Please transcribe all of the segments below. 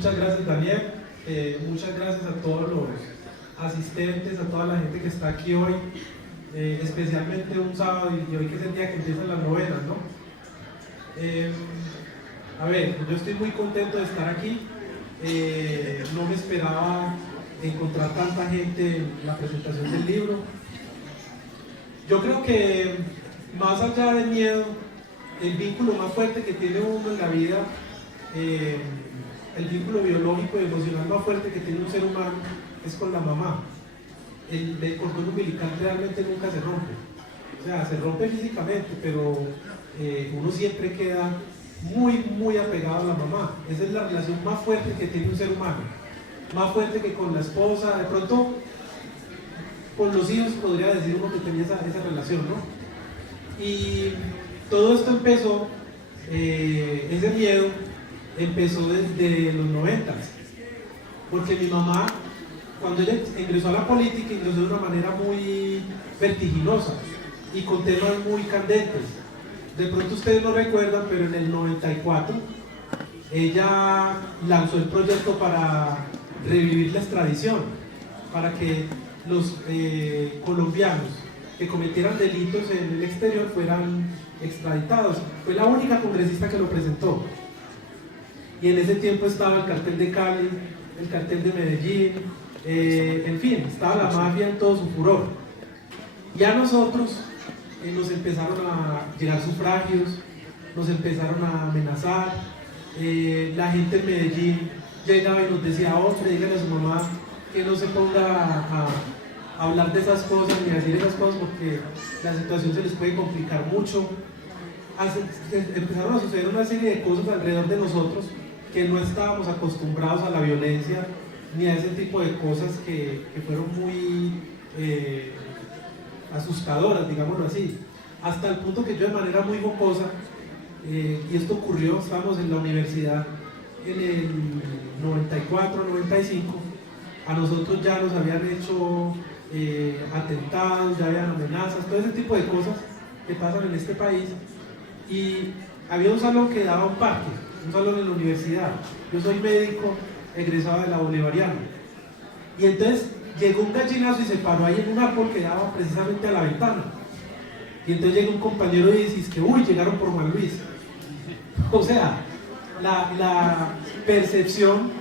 Muchas gracias, Daniel. Muchas gracias a todos los asistentes, a toda la gente que está aquí hoy, especialmente un sábado y hoy que es el día que empiezan las novenas, ¿no? A ver, yo estoy muy contento de estar aquí. No me esperaba encontrar tanta gente en la presentación del libro. Yo creo que más allá del miedo, el vínculo más fuerte que tiene uno en la vida, el vínculo biológico y emocional más fuerte que tiene un ser humano es con la mamá. El cordón umbilical realmente nunca se rompe. O sea, se rompe físicamente, pero uno siempre queda muy apegado a la mamá. Esa es la relación más fuerte que tiene un ser humano. Más fuerte que con la esposa, de pronto con los hijos podría decir uno que tenía esa relación, ¿no? Y todo esto empezó, ese miedo empezó desde los 90, porque mi mamá, cuando ella ingresó a la política, ingresó de una manera muy vertiginosa y con temas muy candentes. De pronto ustedes no recuerdan, pero en el 94 ella lanzó el proyecto para revivir la extradición, para que los colombianos que cometieran delitos en el exterior fueran extraditados. Fue la única congresista que lo presentó. Y en ese tiempo estaba el cartel de Cali, el cartel de Medellín, en fin, estaba la mafia en todo su furor. Y a nosotros nos empezaron a llegar sufragios, nos empezaron a amenazar. La gente en Medellín llegaba y nos decía: hombre, dígale a su mamá que no se ponga a hablar de esas cosas ni a decir esas cosas, porque la situación se les puede complicar mucho. Empezaron a suceder una serie de cosas alrededor de nosotros que no estábamos acostumbrados a la violencia ni a ese tipo de cosas que fueron muy asustadoras, digámoslo así, hasta el punto que yo, de manera muy jocosa, y esto ocurrió, estábamos en la universidad en el 94, 95, a nosotros ya nos habían hecho atentados, ya habían amenazas, todo ese tipo de cosas que pasan en este país. Y había un salón que daba un parque, un salón en la universidad. Yo soy médico egresado de la Bolivariana, y entonces llegó un gallinazo y se paró ahí en un árbol que daba precisamente a la ventana. Y entonces llega un compañero y dice que uy, llegaron por Juan Luis. O sea, la percepción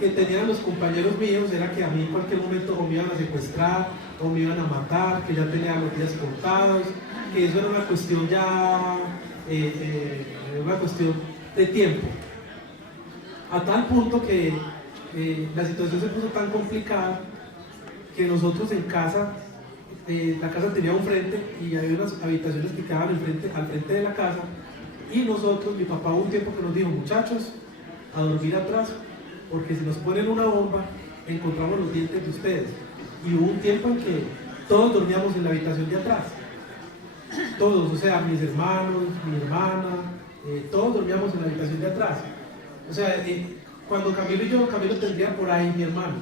que tenían los compañeros míos era que a mí en cualquier momento o me iban a secuestrar o me iban a matar, que ya tenía los días contados, que eso era una cuestión ya, una cuestión de tiempo. A tal punto que la situación se puso tan complicada que nosotros en casa, la casa tenía un frente y había unas habitaciones que quedaban al frente de la casa, y nosotros, mi papá hubo un tiempo que nos dijo: muchachos, a dormir atrás, porque si nos ponen una bomba encontramos los dientes de ustedes. Y hubo un tiempo en que todos dormíamos en la habitación de atrás, todos, o sea, mis hermanos, mi hermana, todos dormíamos en la habitación de atrás. O sea, cuando Camilo y yo, Camilo tendría por ahí, mi hermano,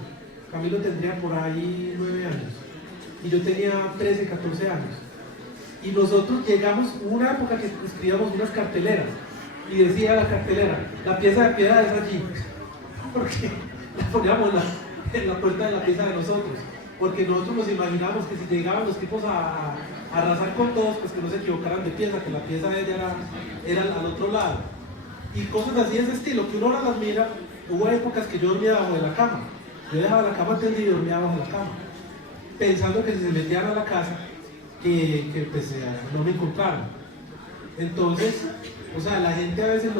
Camilo tendría por ahí 9 años y yo tenía 13, 14 años. Y nosotros llegamos, una época que escribíamos unas carteleras y decía la cartelera: la pieza de piedra es allí, porque la poníamos en la puerta de la pieza de nosotros, porque nosotros nos imaginábamos que si llegaban los tipos a arrasar con todos, pues que no se equivocaran de pieza, que la pieza de ella era al otro lado, y cosas así de ese estilo, que uno ahora las mira. Hubo épocas que yo dormía debajo de la cama, yo dejaba la cama tendida y dormía debajo de la cama, pensando que si se metían a la casa, que pues no me encontraron. Entonces, o sea, la gente a veces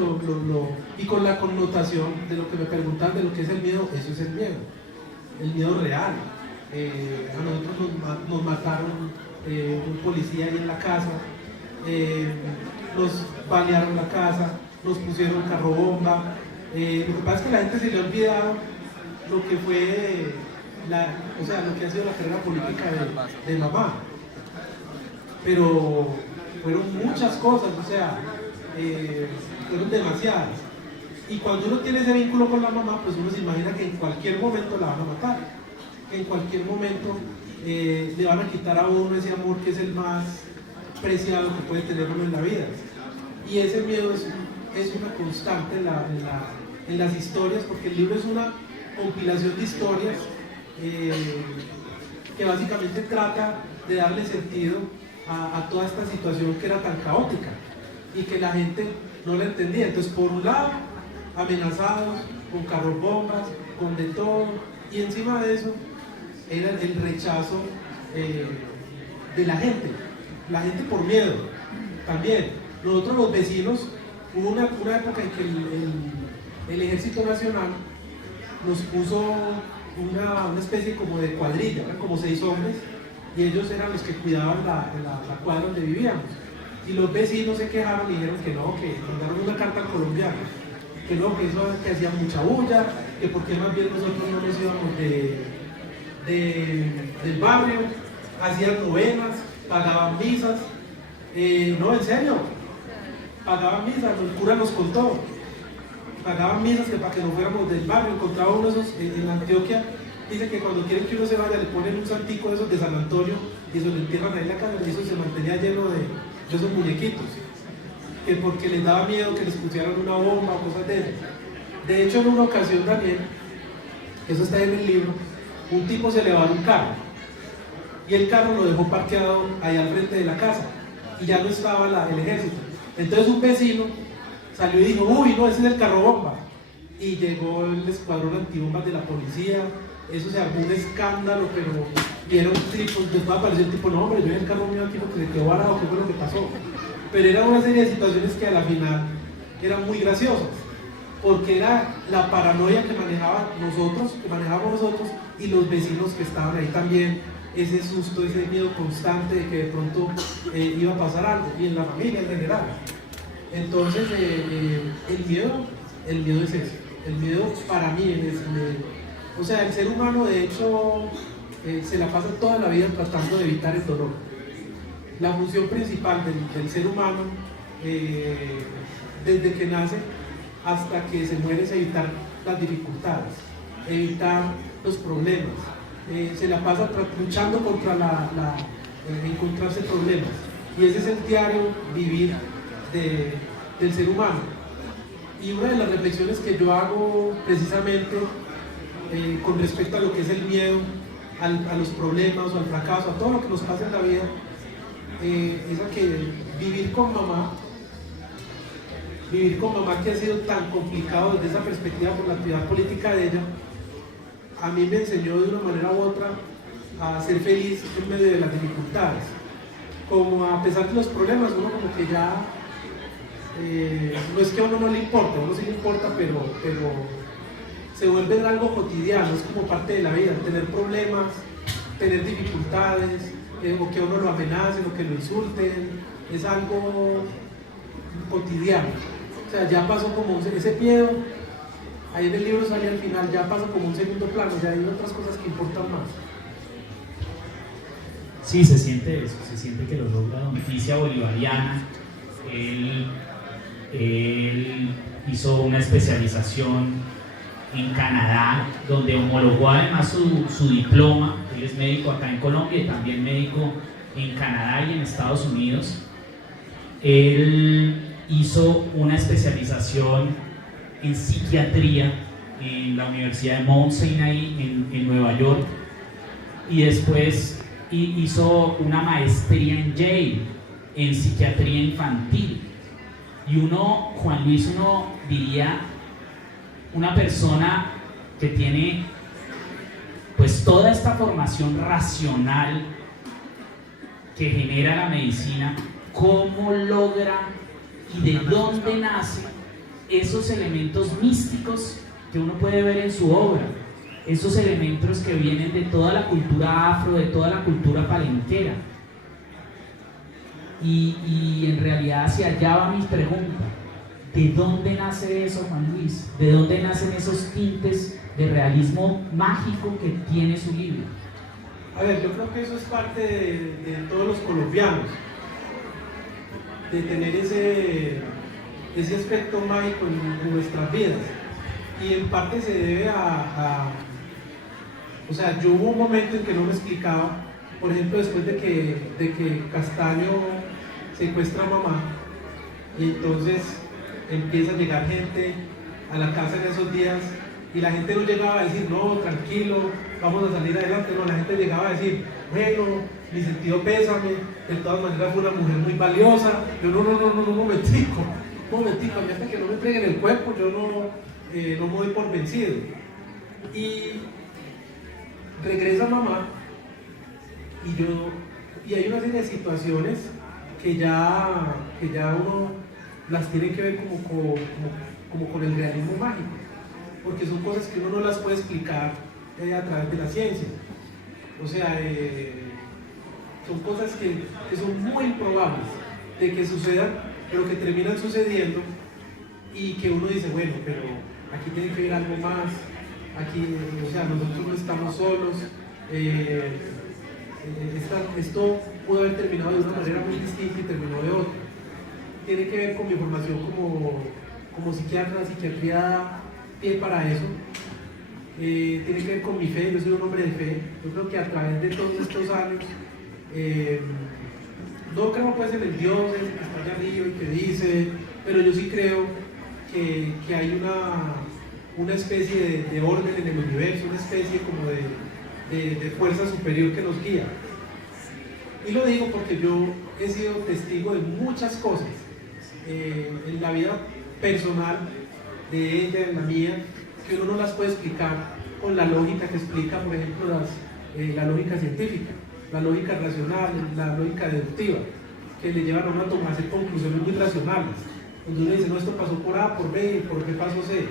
y con la connotación de lo que me preguntan de lo que es el miedo, eso es el miedo real. A nosotros nos mataron un policía ahí en la casa, nos balearon la casa, nos pusieron carro bomba. Lo que pasa es que a la gente se le ha olvidado lo que fue, o sea, lo que ha sido la carrera política de mamá. Pero fueron muchas cosas, o sea, fueron demasiadas. Y cuando uno tiene ese vínculo con la mamá, pues uno se imagina que en cualquier momento la van a matar, que en cualquier momento le van a quitar a uno ese amor que es el más preciado que puede tener uno en la vida. Y ese miedo es una constante en las historias, porque el libro es una compilación de historias que básicamente trata de darle sentido a toda esta situación que era tan caótica y que la gente no la entendía. Entonces, por un lado, amenazados, con carros bombas, con de todo, y encima de eso era el rechazo de la gente por miedo también. Nosotros los vecinos, hubo una época en que el Ejército Nacional nos puso una especie como de cuadrilla, eran como 6 hombres, y ellos eran los que cuidaban la cuadra donde vivíamos. Y los vecinos se quejaron y dijeron que no, que mandaron una carta al colombiano, que no, que eso que hacía mucha bulla, que porque más bien nosotros no nos íbamos del barrio, hacían novenas, pagaban misas, no, en serio, pagaban misas, el cura nos contó, pagaban misas que para que no fuéramos del barrio. Encontraba uno de esos en Antioquia, dice que cuando quieren que uno se vaya le ponen un santico de esos de San Antonio y eso lo entierran ahí en la casa, y eso se mantenía lleno de esos muñequitos, que porque les daba miedo que les pusieran una bomba o cosas de esas. De hecho, en una ocasión también, eso está en el libro, un tipo se le va a un carro y el carro lo dejó parqueado ahí al frente de la casa y ya no estaba el ejército. Entonces un vecino salió y dijo, uy, no, ese es el carro bomba, y llegó el escuadrón antibombas de la policía. Eso se armó un escándalo, pero vieron tipos, después apareció el tipo, no hombre, yo en el carro mío aquí porque se quedó varado, ¿qué fue lo que pasó? Pero era una serie de situaciones que a la final eran muy graciosas, porque era la paranoia que manejábamos nosotros y los vecinos que estaban ahí también, ese susto, ese miedo constante de que de pronto iba a pasar algo, y en la familia en general. Entonces el miedo es ese, el miedo para mí o sea, el ser humano de hecho se la pasa toda la vida tratando de evitar el dolor. La función principal del ser humano desde que nace hasta que se muere es evitar las dificultades, evitar los problemas. Se la pasa luchando contra encontrarse problemas, y ese es el diario vivir del ser humano. Y una de las reflexiones que yo hago precisamente con respecto a lo que es el miedo a los problemas o al fracaso, a todo lo que nos pasa en la vida, es a que vivir con mamá que ha sido tan complicado desde esa perspectiva por la actividad política de ella, a mí me enseñó de una manera u otra a ser feliz en medio de las dificultades. Como a pesar de los problemas, uno como que ya, no es que a uno no le importa, a uno sí le importa, pero se vuelve algo cotidiano, es como parte de la vida, tener problemas, tener dificultades, o que a uno lo amenacen o que lo insulten, es algo cotidiano. O sea, ya pasó como ese miedo, ahí en el libro sale al final, ya pasa como un segundo plano, ya hay otras cosas que importan más. Sí, se siente eso, se siente que lo logra Don Oficia Bolivariana. Él hizo una especialización en Canadá, donde homologó además su diploma. Él es médico acá en Colombia y también médico en Canadá y en Estados Unidos. Él hizo una especialización en psiquiatría en la Universidad de Mount Sinai en Nueva York, y después hizo una maestría en Yale en psiquiatría infantil. Y Juan Luis, uno diría, una persona que tiene pues toda esta formación racional que genera la medicina, ¿cómo logra y de dónde nacen esos elementos místicos que uno puede ver en su obra? Esos elementos que vienen de toda la cultura afro, de toda la cultura palenquera. Y en realidad hacia allá va mi pregunta. ¿De dónde nace eso, Juan Luis? ¿De dónde nacen esos tintes de realismo mágico que tiene su libro? A ver, yo creo que eso es parte de todos los colombianos, de tener ese aspecto mágico en nuestras vidas, y en parte se debe o sea, yo hubo un momento en que no me explicaba, por ejemplo, después de que Castaño secuestra a mamá, y entonces empieza a llegar gente a la casa en esos días y la gente no llegaba a decir, no, tranquilo, vamos a salir adelante, no, la gente llegaba a decir, bueno, mi sentido pésame, de todas maneras fue una mujer muy valiosa. Yo no, un momentico, a mí hasta que no me entreguen el cuerpo, yo no me doy por vencido. Y regresa mamá y hay una serie de situaciones que ya uno las tiene que ver como con el realismo mágico, porque son cosas que uno no las puede explicar a través de la ciencia. O sea, son cosas que son muy improbables de que sucedan, pero que terminan sucediendo y que uno dice, bueno, pero aquí tiene que haber algo más, aquí, o sea, nosotros no estamos solos, esto pudo haber terminado de una manera muy distinta y terminó de otra. Tiene que ver con mi formación como psiquiatra, la psiquiatría da pie para eso. Tiene que ver con mi fe, yo soy un hombre de fe. Yo creo que a través de todos estos años, no creo pues en el Dios que está allá arriba y que dice, pero yo sí creo que hay una especie de orden en el universo, una especie como de fuerza superior que nos guía. Y lo digo porque yo he sido testigo de muchas cosas en la vida personal de ella, en la mía, que uno no las puede explicar con la lógica que explica, por ejemplo, la lógica científica, la lógica racional, la lógica deductiva, que le llevan a uno a tomarse conclusiones muy racionales. Cuando uno dice, no, esto pasó por A, por B, y por qué pasó C.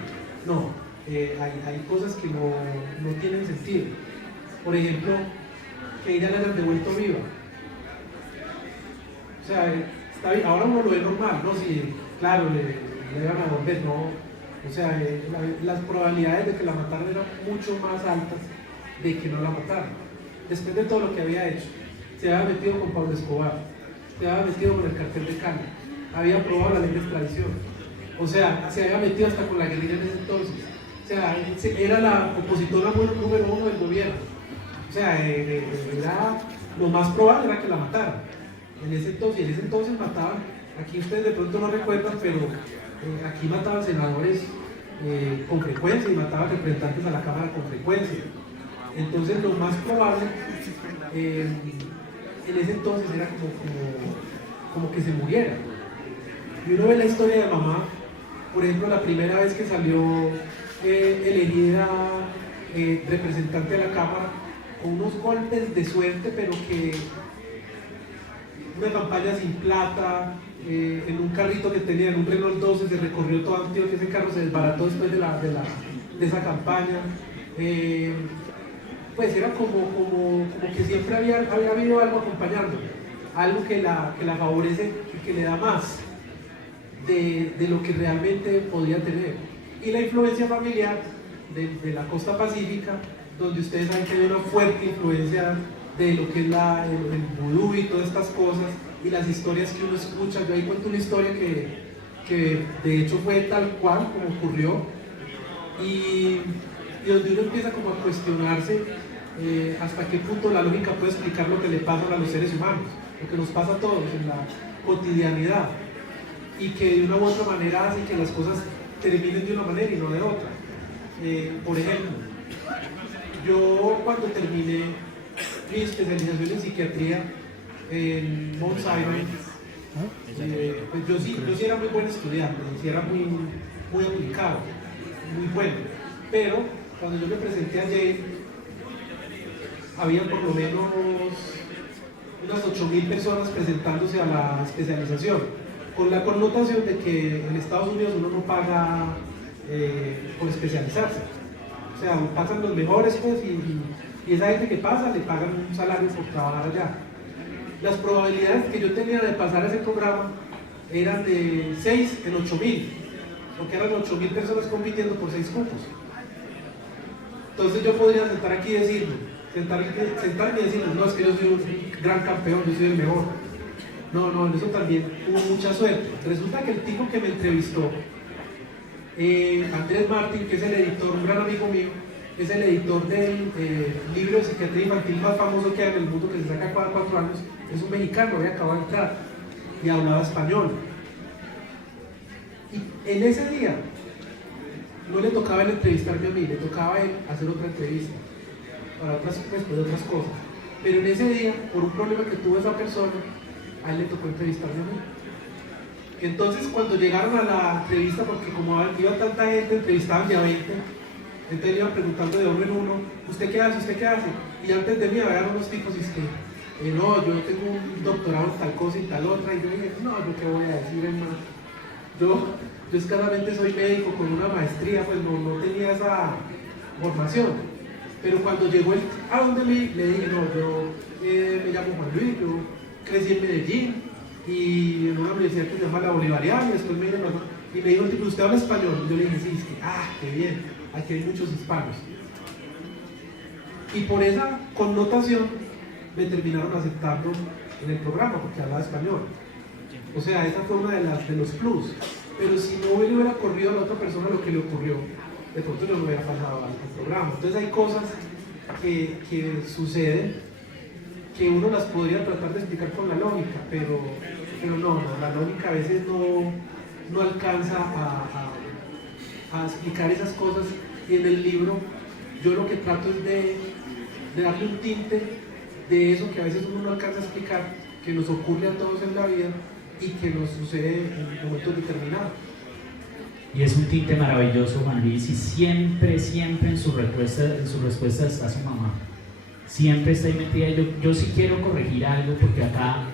No, hay cosas que no tienen sentido. Por ejemplo, que ella la hayan devuelto viva. O sea, está bien, ahora uno lo ve normal, ¿no? Si, claro, le iban a volver, no. O sea, las probabilidades de que la mataran eran mucho más altas de que no la mataran. Después de todo lo que había hecho, se había metido con Pablo Escobar, se había metido con el cartel de Cali, había aprobado la ley de extradición, o sea, se había metido hasta con la guerrilla en ese entonces, o sea, era la opositora número uno del gobierno, o sea, era, lo más probable era que la mataran. En ese entonces mataban, aquí ustedes de pronto no recuerdan, pero aquí mataban senadores con frecuencia y mataban representantes a la Cámara con frecuencia. Entonces lo más probable en ese entonces era como que se muriera. Y uno ve la historia de mamá, por ejemplo, la primera vez que salió elegida representante de la Cámara, con unos golpes de suerte, pero que una campaña sin plata, en un carrito que tenía, en un Renault 12, se recorrió todo Antioquia, ese carro se desbarató después de esa campaña. Pues era como que siempre había habido algo acompañando, algo que la favorece y que le da más de lo que realmente podía tener. Y la influencia familiar de la costa pacífica, donde ustedes saben que hay una fuerte influencia de lo que es el vudú y todas estas cosas, y las historias que uno escucha. Yo ahí cuento una historia que de hecho fue tal cual como ocurrió, y donde uno empieza como a cuestionarse hasta qué punto la lógica puede explicar lo que le pasa a los seres humanos, lo que nos pasa a todos en la cotidianidad, y que de una u otra manera hace que las cosas terminen de una manera y no de otra. Por ejemplo, yo cuando terminé mi especialización en psiquiatría en Mount Sinai, pues yo sí era muy buen estudiante, sí era muy aplicado, muy bueno, pero cuando yo me presenté a Yale, había por lo menos unas 8.000 personas presentándose a la especialización, con la connotación de que en Estados Unidos uno no paga por especializarse. O sea, pasan los mejores, pues, y esa gente que pasa le pagan un salario por trabajar allá. Las probabilidades que yo tenía de pasar a ese programa eran de 6 en 8.000, porque eran 8.000 personas compitiendo por 6 cupos. Entonces yo podría sentar aquí y decirlo, sentarme y decirles, no, es que yo soy un gran campeón, yo soy el mejor. No, en eso también hubo mucha suerte. Resulta que el tipo que me entrevistó, Andrés Martín, que es el editor, un gran amigo mío, es el editor del libro de psiquiatría infantil más famoso que hay en el mundo, que se saca cada 4 años, es un mexicano, había acabado de entrar y hablaba español. Y en ese día no le tocaba a él entrevistarme a mí, le tocaba a él hacer otra entrevista para otras, pues, de otras cosas. Pero en ese día, por un problema que tuvo esa persona, a él le tocó entrevistarme a mí. Entonces, cuando llegaron a la entrevista, porque como iba tanta gente, entrevistaban ya 20, entonces le iban preguntando de uno en uno, ¿usted qué hace? ¿Usted qué hace? Y antes de mí había unos tipos y es que, no, yo tengo un doctorado en tal cosa y tal otra, y yo dije, no, ¿yo qué voy a decir, hermano? Yo escasamente soy médico con una maestría, pues no tenía esa formación. Pero cuando llegó él a donde le dije, no, yo me llamo Juan Luis, yo crecí en Medellín y en una universidad que se llama La Bolivariana, y después me dijo, y me dijo el tipo, ¿usted habla español? Y yo le dije, sí, es que, qué bien, aquí hay muchos hispanos. Y por esa connotación me terminaron aceptando en el programa, porque hablaba español. O sea, esa fue una de los plus. Pero si no le hubiera ocurrido a la otra persona lo que le ocurrió, de pronto no le hubiera pasado al programa. Entonces hay cosas que suceden que uno las podría tratar de explicar con la lógica, pero no, la lógica a veces no alcanza a explicar esas cosas. Y en el libro yo lo que trato es de darle un tinte de eso que a veces uno no alcanza a explicar, que nos ocurre a todos en la vida y que nos sucede en momentos determinados. Y es un tinte maravilloso, Juan Luis, y siempre en su respuesta está su mamá. Siempre está ahí metida. Yo sí quiero corregir algo, porque acá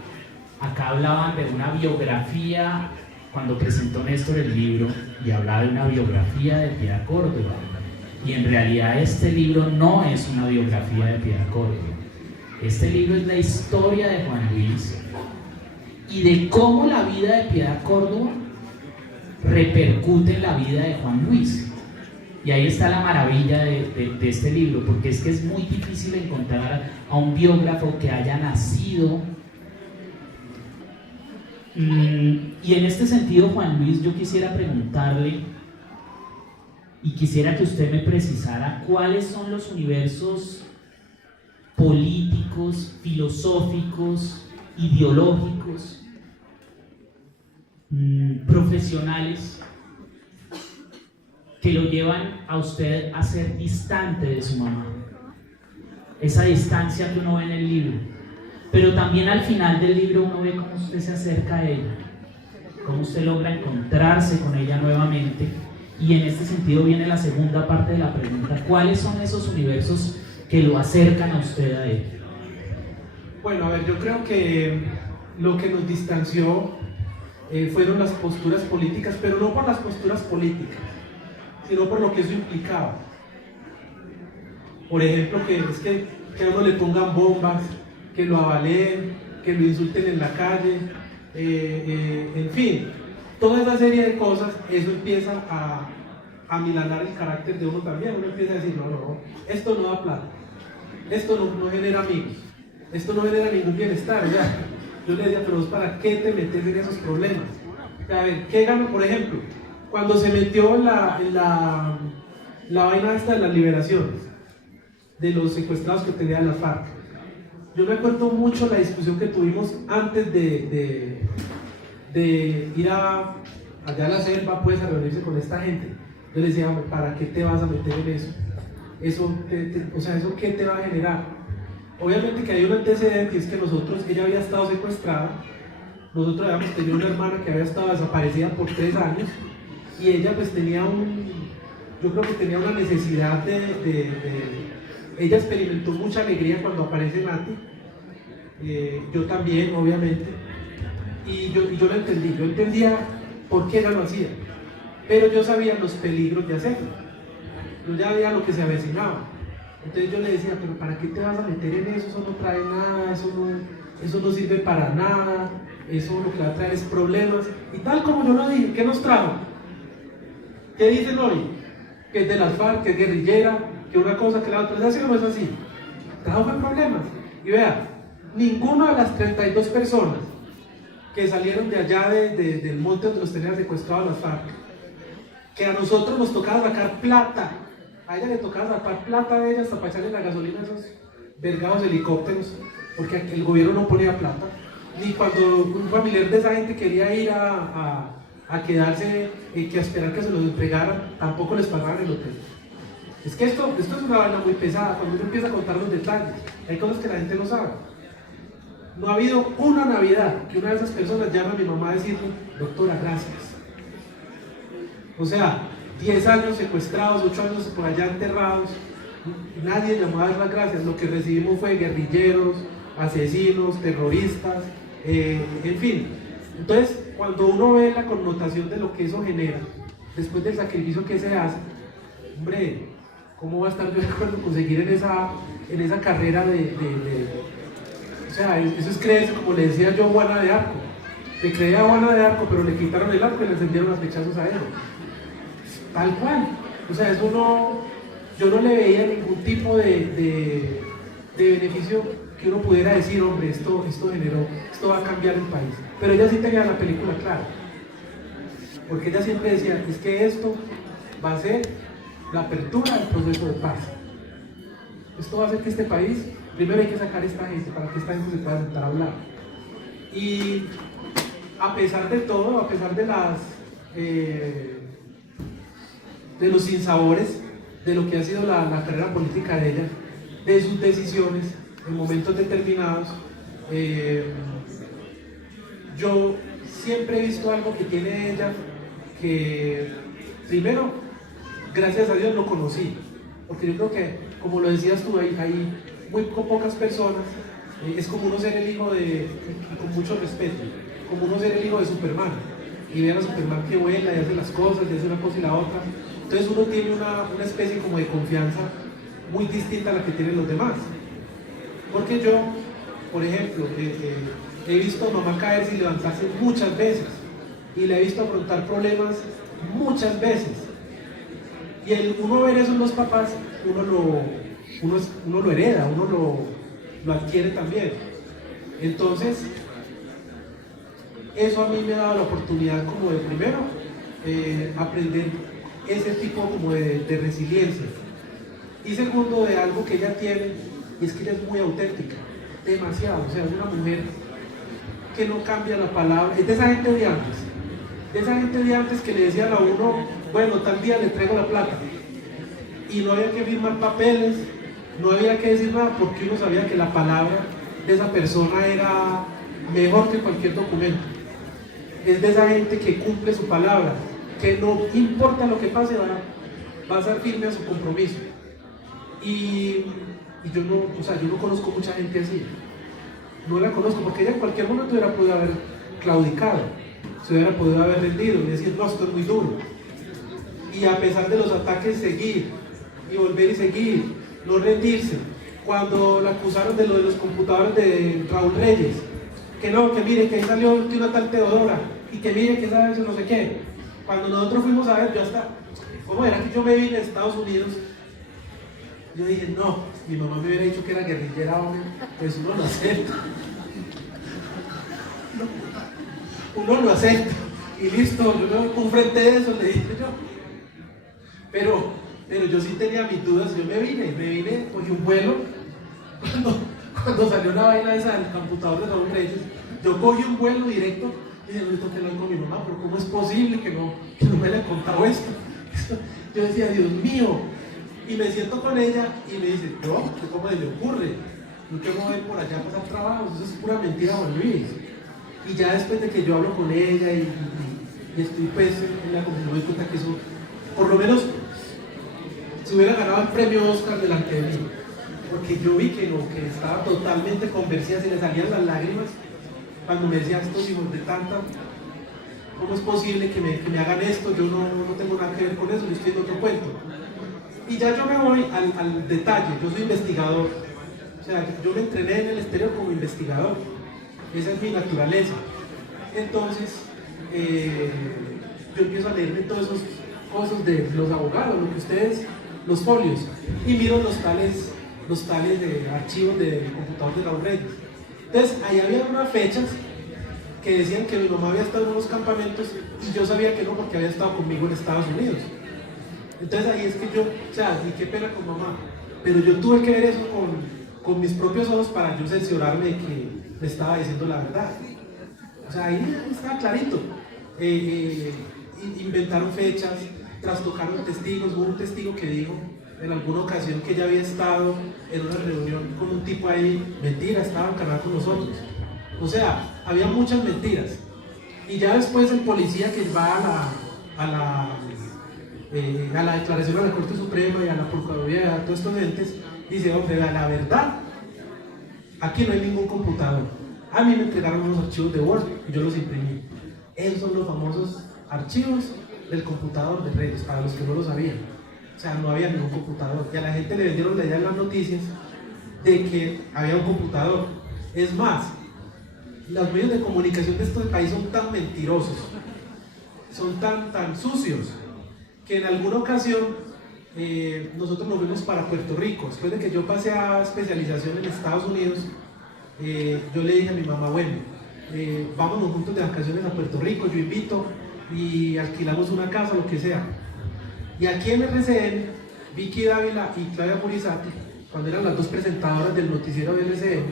hablaban de una biografía, cuando presentó Néstor el libro, y hablaba de una biografía de Piedad Córdoba. Y en realidad este libro no es una biografía de Piedad Córdoba. Este libro es la historia de Juan Luis y de cómo la vida de Piedad Córdoba repercute en la vida de Juan Luis. Y ahí está la maravilla de este libro, porque es que es muy difícil encontrar a un biógrafo que haya nacido. Y en este sentido, Juan Luis, yo quisiera preguntarle, y quisiera que usted me precisara cuáles son los universos políticos, filosóficos, ideológicos, profesionales, que lo llevan a usted a ser distante de su mamá. Esa distancia que uno ve en el libro. Pero también al final del libro uno ve cómo usted se acerca a ella, cómo usted logra encontrarse con ella nuevamente. Y en este sentido viene la segunda parte de la pregunta: ¿cuáles son esos universos que lo acercan a usted a él? Bueno, a ver, yo creo que lo que nos distanció fueron las posturas políticas, pero no por las posturas políticas, sino por lo que eso implicaba. Por ejemplo, que a uno le pongan bombas, que lo avaleen, que lo insulten en la calle, en fin, toda esa serie de cosas. Eso empieza a milanar el carácter de uno también. Uno empieza a decir, no, esto no da plata, esto no genera amigos, esto no genera ningún bienestar. O sea, yo le decía, pero ¿para qué te metes en esos problemas? O sea, a ver, ¿qué gano? Por ejemplo, cuando se metió en la vaina esta de las liberaciones de los secuestrados que tenía la FARC, yo me acuerdo mucho la discusión que tuvimos antes de ir allá a la selva, pues, a reunirse con esta gente. Yo le decía, ¿para qué te vas a meter en eso? O sea, ¿eso qué te va a generar? Obviamente que hay un antecedente, y es que ella había estado secuestrada, nosotros habíamos tenido una hermana que había estado desaparecida por 3 años, y ella pues yo creo que tenía una necesidad ella experimentó mucha alegría cuando aparece Nati, yo también, obviamente, y yo lo entendí, yo entendía por qué ella lo hacía, pero yo sabía los peligros de hacerlo, yo ya veía lo que se avecinaba. Entonces yo le decía, pero ¿para qué te vas a meter en eso? Eso no trae nada, eso no sirve para nada, eso lo que va a traer es problemas. Y tal como yo lo dije, ¿qué nos trajo? ¿Qué dicen hoy? Que es de las FARC, que es guerrillera, que una cosa, que la otra. ¿Es así o no es así? Trajo problemas. Y vea, ninguna de las 32 personas que salieron de allá del monte donde los tenían secuestrados las FARC, que a nosotros nos tocaba sacar plata, a ella le tocaba sacar plata de ellas hasta para echarle la gasolina a esos vergados helicópteros, porque el gobierno no ponía plata, ni cuando un familiar de esa gente quería ir a quedarse que a esperar que se los entregaran, tampoco les pagaban el hotel. Es que esto es una vaina muy pesada, cuando uno empieza a contar los detalles, hay cosas que la gente no sabe. No ha habido una Navidad que una de esas personas llame a mi mamá a decirle, doctora, gracias. O sea, 10 años secuestrados, 8 años por allá enterrados, nadie llamó a dar las gracias. Lo que recibimos fue guerrilleros, asesinos, terroristas, en fin. Entonces, cuando uno ve la connotación de lo que eso genera, después del sacrificio que se hace, hombre, ¿cómo va a estar de acuerdo con seguir en esa carrera o sea, eso es creerse, como le decía yo, Juana de Arco. Se creía Juana de Arco, pero le quitaron el arco y le encendieron los flechazos a él. Tal cual. O sea, eso no, yo no le veía ningún tipo de beneficio que uno pudiera decir, hombre, esto va a cambiar el país. Pero ella sí tenía la película clara. Porque ella siempre decía, es que esto va a ser la apertura del proceso de paz. Esto va a hacer que este país, primero hay que sacar a esta gente para que esta gente se pueda sentar a hablar. Y a pesar de todo, a pesar de los sinsabores de lo que ha sido la carrera política de ella, de sus decisiones en momentos determinados, yo siempre he visto algo que tiene ella que, primero, gracias a Dios lo conocí, porque yo creo que, como lo decías tú, hay muy pocas personas, es como uno ser el hijo con mucho respeto, como uno ser el hijo de Superman, y ver a Superman que vuela y hace las cosas, y hace una cosa y la otra. Entonces uno tiene una especie como de confianza muy distinta a la que tienen los demás. Porque yo, por ejemplo, he visto a mamá caerse y levantarse muchas veces, y le he visto afrontar problemas muchas veces. Y uno ver eso en los papás, uno lo hereda, uno lo adquiere también. Entonces, eso a mí me ha dado la oportunidad como de primero aprender ese tipo como de resiliencia, y segundo de algo que ella tiene, y es que ella es muy auténtica, demasiado. O sea, es una mujer que no cambia la palabra, es de esa gente de antes que le decían a uno, bueno, tal día le traigo la plata, y no había que firmar papeles, no había que decir nada, porque uno sabía que la palabra de esa persona era mejor que cualquier documento. Es de esa gente que cumple su palabra, que no importa lo que pase, va a ser firme a su compromiso. Y yo no conozco mucha gente así. No la conozco, porque ella en cualquier momento hubiera podido haber claudicado, se hubiera podido haber rendido y decir, no, esto es muy duro. Y a pesar de los ataques, seguir y volver y seguir, no rendirse. Cuando la acusaron de lo de los computadores de Raúl Reyes, que no, que mire, que ahí salió una tal Teodora, y que mire, que sabe eso, no sé qué. Cuando nosotros fuimos a ver, yo hasta, ¿cómo era que yo me vine a Estados Unidos? Yo dije, no, mi mamá me hubiera dicho que era guerrillera, hombre, pues uno lo acepta. Uno lo acepta, y listo, yo me confronté de eso, le dije yo. Pero yo sí tenía mis dudas. Yo me vine, cogí un vuelo, cuando salió la vaina esa del computador de Raúl Reyes, yo cogí un vuelo directo, y dije, ahorita te lo digo con mi mamá, pero ¿cómo es posible que no me le he contado esto? Yo decía, Dios mío, y me siento con ella, y me dice, no, ¿cómo le ocurre? No te voy a ir por allá a pasar trabajos, eso es pura mentira, Juan Luis. Y ya después de que yo hablo con ella, y estoy pues, me doy cuenta que eso, por lo menos, se hubiera ganado el premio Oscar delante de mí, porque yo vi que estaba totalmente convencida, se le salían las lágrimas cuando me decía, estos hijos de tanta, ¿cómo es posible que me hagan esto? Yo no tengo nada que ver con eso, yo estoy en otro cuento. Y ya yo me voy al detalle. Yo soy investigador, o sea, yo me entrené en el exterior como investigador, esa es mi naturaleza. Entonces yo empiezo a leerme todas esas cosas de los abogados, lo que ustedes, los folios, y miro los tales de archivos del computador de Raúl Reyes. Entonces ahí había unas fechas que decían que mi mamá había estado en unos campamentos, y yo sabía que no, porque había estado conmigo en Estados Unidos. Entonces ahí es que yo, o sea, ni qué pena con mamá, pero yo tuve que ver eso con mis propios ojos para yo cerciorarme de que me estaba diciendo la verdad. O sea, ahí estaba clarito. Y inventaron fechas, trastocaron testigos. Hubo un testigo que dijo en alguna ocasión que ya había estado en una reunión con un tipo ahí, mentira, estaba en Canadá con nosotros. O sea, había muchas mentiras. Y ya después el policía que va a la declaración de la Corte Suprema y a la Procuraduría, a todos estos entes, dice, hombre, la verdad, aquí no hay ningún computador. A mí me entregaron unos archivos de Word y yo los imprimí. Esos son los famosos archivos del computador de Reyes, para los que no lo sabían. O sea, no había ningún computador. Y a la gente le vendieron la idea en las noticias de que había un computador. Es más, los medios de comunicación de este país son tan mentirosos, son tan sucios, que en alguna ocasión nosotros nos fuimos para Puerto Rico. Después de que yo pasé a especialización en Estados Unidos, yo le dije a mi mamá, bueno, vámonos juntos de vacaciones a Puerto Rico, yo invito y alquilamos una casa, lo que sea. Y aquí en RCN, Vicky Dávila y Claudia Murizati, cuando eran las dos presentadoras del noticiero de RCN,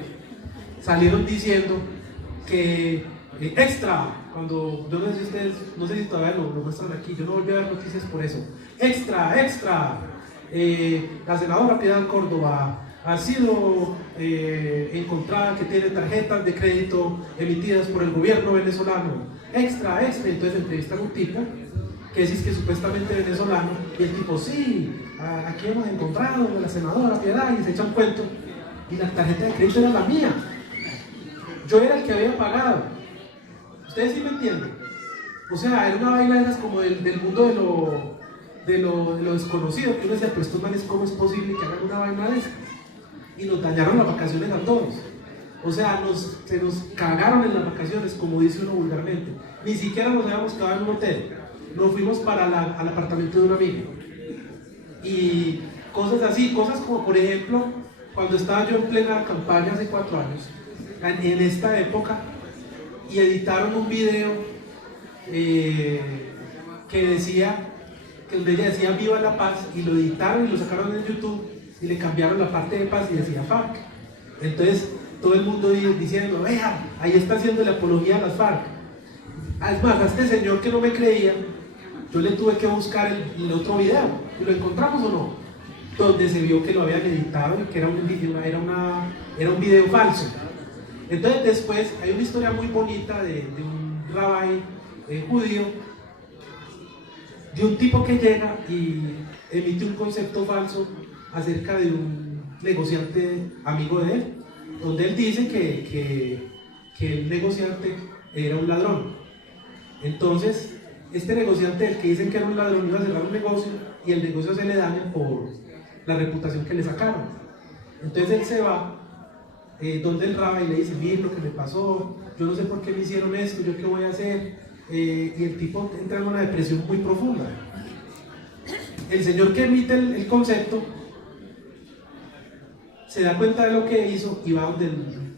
salieron diciendo que extra, cuando, yo no sé si ustedes, no sé si todavía lo muestran aquí, yo no volví a ver noticias por eso, extra, la senadora Piedad Córdoba ha sido encontrada que tiene tarjetas de crédito emitidas por el gobierno venezolano, extra, entonces entrevistan a un tipo que es que supuestamente venezolano, y el tipo, sí, aquí hemos encontrado a la senadora Piedad, y se echa un cuento, y la tarjeta de crédito era la mía, yo era el que había pagado. ¿Ustedes sí me entienden? O sea, era una vaina de esas como del mundo de lo desconocido, que uno decía, pero estos manes, ¿cómo es posible que hagan una vaina de esa? Y nos dañaron las vacaciones a todos. O sea, se nos cagaron en las vacaciones, como dice uno vulgarmente. Ni siquiera nos habíamos quedado en un hotel. Nos fuimos al apartamento de un amigo. Y cosas así, cosas como por ejemplo, cuando estaba yo en plena campaña hace 4 años, en esta época, y editaron un video que decía, que donde ella decía viva la paz, y lo editaron y lo sacaron en YouTube y le cambiaron la parte de paz y decía FARC. Entonces todo el mundo diciendo, vea, ahí está haciendo la apología a las FARC. Es más, a este señor que no me creía, yo le tuve que buscar el otro video, y lo encontramos o no, donde se vio que lo habían editado y que era un video falso. Entonces después hay una historia muy bonita de un rabí judío, de un tipo que llega y emite un concepto falso acerca de un negociante amigo de él, donde él dice que el negociante era un ladrón. Entonces, este negociante, el que dicen que era un ladrón, iba a cerrar un negocio y el negocio se le daña por la reputación que le sacaron. Entonces él se va donde el rabí le dice, mire lo que me pasó, yo no sé por qué me hicieron esto, yo qué voy a hacer, y el tipo entra en una depresión muy profunda. El señor que emite el concepto se da cuenta de lo que hizo y va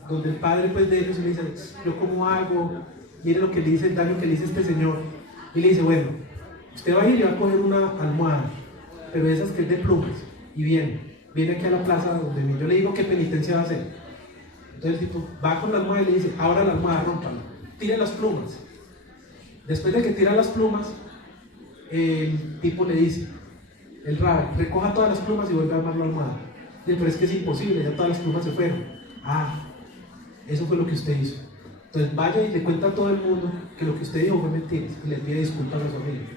donde el padre pues, de ellos y le dice, yo cómo hago, mire lo que le dice, el daño que le dice este señor, y le dice, bueno, usted va a ir y va a coger una almohada, pero esas que es de plumas, y viene aquí a la plaza donde yo le digo qué penitencia va a hacer. Entonces el tipo va con la almohada y le dice, ahora la almohada, rómpala, tire las plumas. Después de que tira las plumas, el tipo le dice, el rabí, recoja todas las plumas y vuelve a armar la almohada. Dice, pero es que es imposible, ya todas las plumas se fueron. Ah, eso fue lo que usted hizo. Entonces vaya y le cuenta a todo el mundo que lo que usted dijo fue mentira y le pide disculpas a su familia.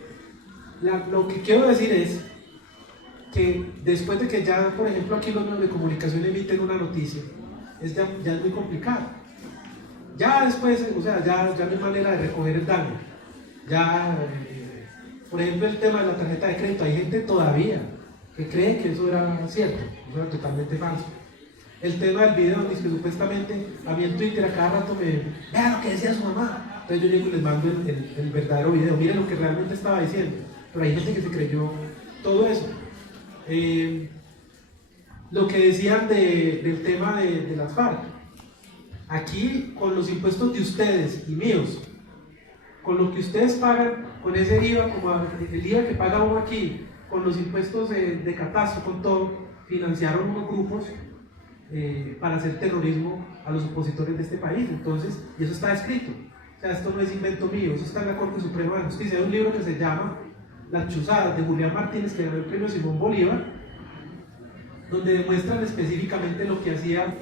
Lo que quiero decir es que después de que ya, por ejemplo, aquí los medios de comunicación emiten una noticia, ya es muy complicado. Ya después, o sea, ya no hay manera de recoger el daño. Ya, por ejemplo, el tema de la tarjeta de crédito, hay gente todavía que cree que eso era cierto, eso era totalmente falso. El tema del video, dice que supuestamente a mí en Twitter a cada rato vean lo que decía su mamá. Entonces yo llego y les mando el verdadero video, miren lo que realmente estaba diciendo. Pero hay gente que se creyó todo eso. Lo que decían del tema de las FARC. Aquí, con los impuestos de ustedes y míos, con lo que ustedes pagan, con ese IVA, como el IVA que paga uno aquí, con los impuestos de catastro, con todo, financiaron unos grupos para hacer terrorismo a los opositores de este país. Entonces, y eso está escrito. O sea, esto no es invento mío, eso está en la Corte Suprema de Justicia. Hay un libro que se llama Las Chuzadas, de Julián Martínez, que ganó el premio Simón Bolívar, donde demuestran específicamente lo que hacía